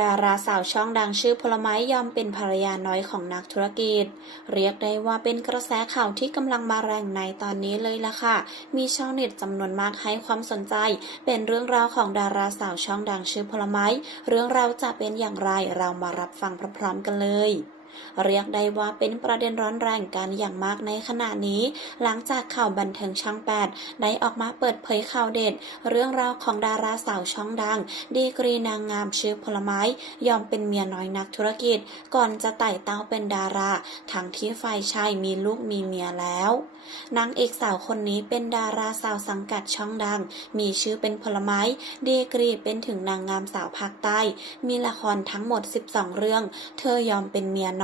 ดาราสาวช่องดังชื่อผลไม้ยอมเป็นภรรยาน้อยของนักธุรกิจ เรียกได้ว่าเป็นกระแสข่าวที่กำลังมาแรงในตอนนี้เลยล่ะค่ะ มีชาวเน็ตจำนวนมากให้ความสนใจ เป็นเรื่องราวของดาราสาวช่องดังชื่อผลไม้ เรื่องราวจะเป็นอย่างไรเรามารับฟังพร้อมๆกันเลย เรียกได้ว่าเป็นประเด็นร้อนแรงกันอย่างมากในขณะนี้ หลังจากข่าวบันเทิงช่อง 8 ได้ออกมาเปิดเผยข่าวเด็ด เรื่องราวของดาราสาวช่องดัง ดีกรีนางงามชื่อผลไม้ ยอมเป็นเมียน้อยนักธุรกิจ ก่อนจะไต่เต้าเป็นดารา ทั้งที่ฝ่ายชายมีลูกมีเมียแล้วนางเอกสาวคนนี้เป็นดาราสาวสังกัดช่องดัง มีชื่อเป็นผลไม้ดีกรีเป็นถึงนางงามสาวภาคใต้ มีละครทั้งหมด 12 เรื่อง เธอยอมเป็นเมียน้อย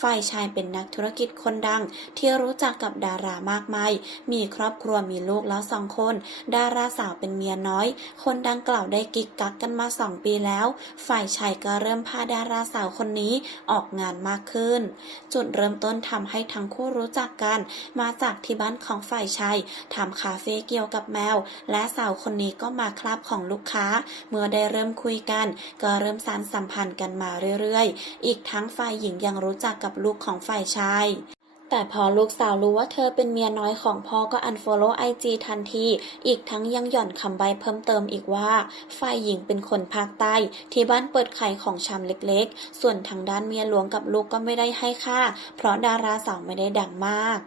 ฝ่ายชายเป็นนักธุรกิจคนดัง ที่รู้จักกับดารามากมาย มีครอบครัวมีลูกแล้วสองคน ดาราสาวเป็นเมียน้อย คนดังกล่าวได้กิกกักกันมาสองปีแล้ว ฝ่ายชายก็เริ่มพาดาราสาวคนนี้ออกงานมากขึ้น จุดเริ่มต้นทำให้ทั้งคู่รู้จักกัน มาจากที่บ้านของฝ่ายชายทำคาเฟ่เกี่ยวกับแมว และสาวคนนี้ก็มาคราบของลูกค้า เมื่อได้เริ่มคุยกัน ก็เริ่มสานสัมพันธ์กันมาเรื่อยๆ อีกทั้งฝ่ายหญิงยังรู้จักกับลูกของฝ่ายชาย แต่พอลูกสาวรู้ว่าเธอเป็นเมียน้อยของพ่อก็อันฟอลโล่ไอจีทันที อีกทั้งยังหย่อนคำใบเพิ่มเติมอีกว่า ฝ่ายหญิงเป็นคนภาคใต้ ที่บ้านเปิดขายของชำเล็กๆ ส่วนทางด้านเมียหลวงกับลูกก็ไม่ได้ให้ค่า เพราะดาราสาวไม่ได้ดังมาก